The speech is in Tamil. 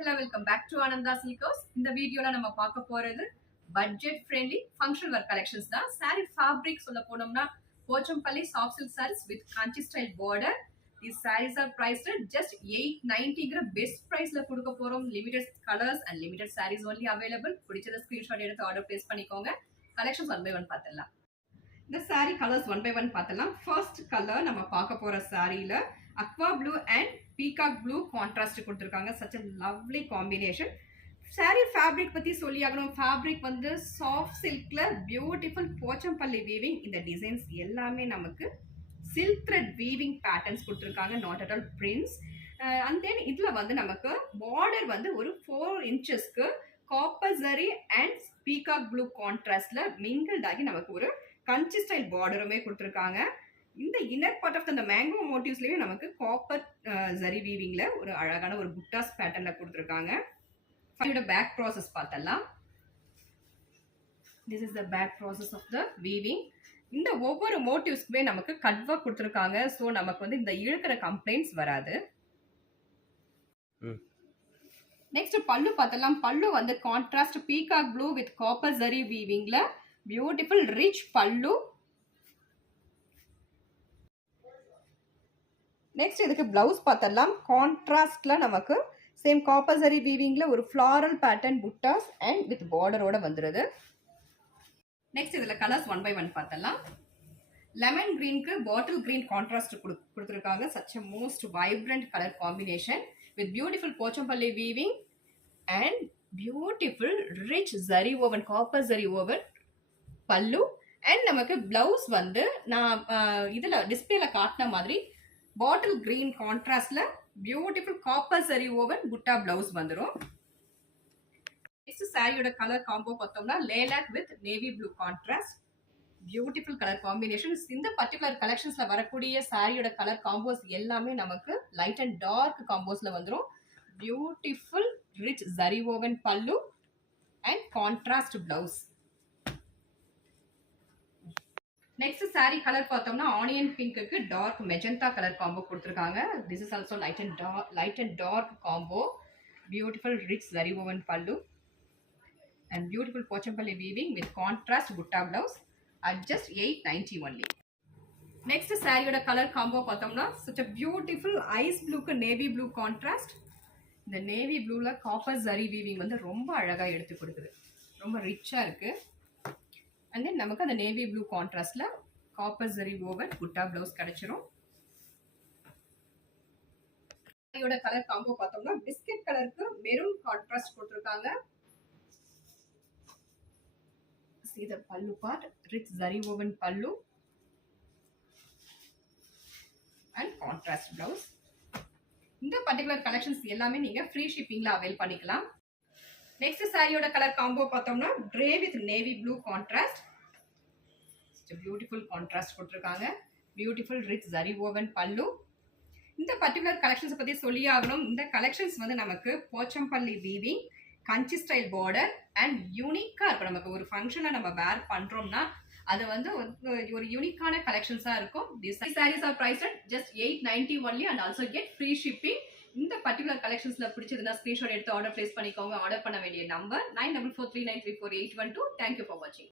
Hello, welcome back to Ananda Silkos. இந்த வீடியோல நம்ம பார்க்க போறது பட்ஜெட் ஃப்ரெண்ட்லி ஃபங்க்ஷனல் வேர் கலெக்ஷன்ஸ் தான். saree fabric சொல்ல போனோம்னா Pochampalli soft silk sarees with kanchi style border. These sarees are priced at just 890ங்கிற பெஸ்ட் பிரைஸ்ல கொடுக்க போறோம். Limited colours and limited sarees only available. பிடிச்சத ஸ்கிரீன்ஷாட் எடுத்து ஆர்டர் பிளேஸ் பண்ணிக்கோங்க. கலெக்ஷன்ஸ் ஒன் பை ஒன் பார்த்துடலாம். இந்த saree colours one by one பார்த்துடலாம். ஃபர்ஸ்ட் கலர் நம்ம பார்க்க போற சாரியில aqua blue and peacock blue contrast கொடுத்திருக்காங்க. such a lovely combination. saree fabric பத்தி சொல்லியாகணும். fabric வந்து soft silkல beautiful போச்சம்பள்ளி weaving. இந்த டிசைன்ஸ் எல்லாமே நமக்கு silk thread weaving patterns கொடுத்திருக்காங்க. not at all prints. and then இதுல வந்து நமக்கு border வந்து ஒரு 4 inchesக்கு copper zari and peacock blue contrastல mingled ஆகி நமக்கு ஒரு kanchi style borderமே கொடுத்திருக்காங்க. இந்த இன்னர் பார்ட் ஆஃப் அந்த மேங்கோ மோட்டிவ்ஸ்லயே நமக்கு காப்பர் ஜரி வீவிங்ல ஒரு அழகான ஒரு புட்டாஸ் பேட்டர்ன்ல கொடுத்திருக்காங்க. இதோட பேக் ப்ராசஸ் பார்த்தலாம். this is the back process of the weaving. இந்த ஒவ்வொரு மோட்டிவ்ஸ்க்குமே நமக்கு கட் வர்க் கொடுத்திருக்காங்க. சோ நமக்கு வந்து இந்த இழுக்கிற கம்ப்ளைண்ட்ஸ் வராது. நெக்ஸ்ட் பல்லு பார்த்தலாம். பல்லு வந்து contrast peacock blue with copper zari வீவிங்ல பியூட்டிஃபுல் ரிச் பல்லு. நெக்ஸ்ட் இதுக்கு பிளவுஸ் பார்த்தலாம். கான்ட்ராஸ்ட்ல நமக்கு சேம் காப்பர் ஜரி வீவிங்ல ஒரு floral pattern buttas and with பார்டரோட வந்துருது. நெக்ஸ்ட் இதுல கலர்ஸ் ஒன் பை ஒன் பார்த்தலாம். லெமன் கிரீனுக்கு பாட்டில் கிரீன் கான்ட்ராஸ்ட் கொடுத்துருக்காங்க. such a most vibrant color combination with beautiful Pochampally weaving and beautiful rich zari woven copper zari woven pallu. And நமக்கு பிளவுஸ் வந்து நான் இதுல டிஸ்பிளேல காட்டின மாதிரி பாட்டில் கிரீன் கான்ட்ராஸ்ட்ல beautiful copper zari woven butta blouse வந்துடும். நெக்ஸ்ட் சாரியோட கலர் காம்போ பார்த்தோம்னா lilac with navy blue contrast. Beautiful colour combination. இந்த பர்டிகுலர் கலெக்ஷன்ஸ்ல வரக்கூடிய சாரியோட கலர் காம்போஸ் எல்லாமே நமக்கு லைட் அண்ட் டார்க் காம்போஸ்ல வந்துடும். Beautiful rich zari woven pallu and contrast blouse. Next sari colour பார்த்தோம்னா ஆனியன் பிங்க்கு டார்க் மெஜந்தா கலர் காம்போ கொடுத்துருக்காங்க. This is also light and dark combo. Beautiful rich zari woven pallu and beautiful Pochampally weaving with contrast butta blouse at just 890 only. Next சாரியோட கலர் காம்போ பார்த்தோம்னா such a beautiful ஐஸ் ப்ளூக்கு நேவி ப்ளூ கான்ட்ராஸ்ட். இந்த நேவி ப்ளூல காப்பர் ஜரி வீவிங் வந்து ரொம்ப அழகா எடுத்து கொடுக்குது. ரொம்ப ரிச்சா இருக்கு. அண்ட் தென் நமக்கு அந்த நேவி ப்ளூ கான்ட்ராஸ்ட்ல copper zari woven butta blouse கிடைச்சிரும். இதோட கலர் காம்போ பார்த்தோம்னா பிஸ்கட் கலருக்கு மெரூன் கான்ட்ராஸ்ட் கொடுத்திருக்காங்க. see the pallu part, rich zari woven pallu and contrast blouse. இந்த பர்టిక్యులர் கலெக்ஷன்ஸ் எல்லாமே நீங்க ஃப்ரீ ஷிப்பிங்ல அவைல் பண்ணிக்கலாம். நெக்ஸ்ட் சாரியோட கலர் காம்போ பார்த்தோம்னா grey with navy blue contrast. Beautiful contrast கொடுத்துருக்காங்க. பியூட்டிஃபுல் ரிச் ஜரி ஓவன் பல்லு. இந்த பர்டிகுலர் கலெக்ஷன்ஸ் பத்தி சொல்லி ஆகணும். இந்த கலெக்ஷன்ஸ் வந்து நமக்கு போச்சம்பள்ளி வீவிங், கஞ்சி ஸ்டைல் பார்டர் அண்ட் யூனிக்கா இருக்கும். நமக்கு ஒரு ஃபங்க்ஷனை நம்ம வேர் பண்றோம்னா அது வந்து ஒரு யூனிக்கான கலெக்ஷன்ஸா இருக்கும். These sarees are priced at just 890 only and also get free shipping. இந்த பர்டிகுலர் கலெக்ஷன்ஸ்ல பிடிச்சதுன்னா ஸ்கிரீன்ஷாட் எடுத்து ஆர்டர் பிளேஸ் பண்ணிக்கோங்க. ஆர்டர் பண்ண வேண்டிய number 9443934812. Thank you for watching.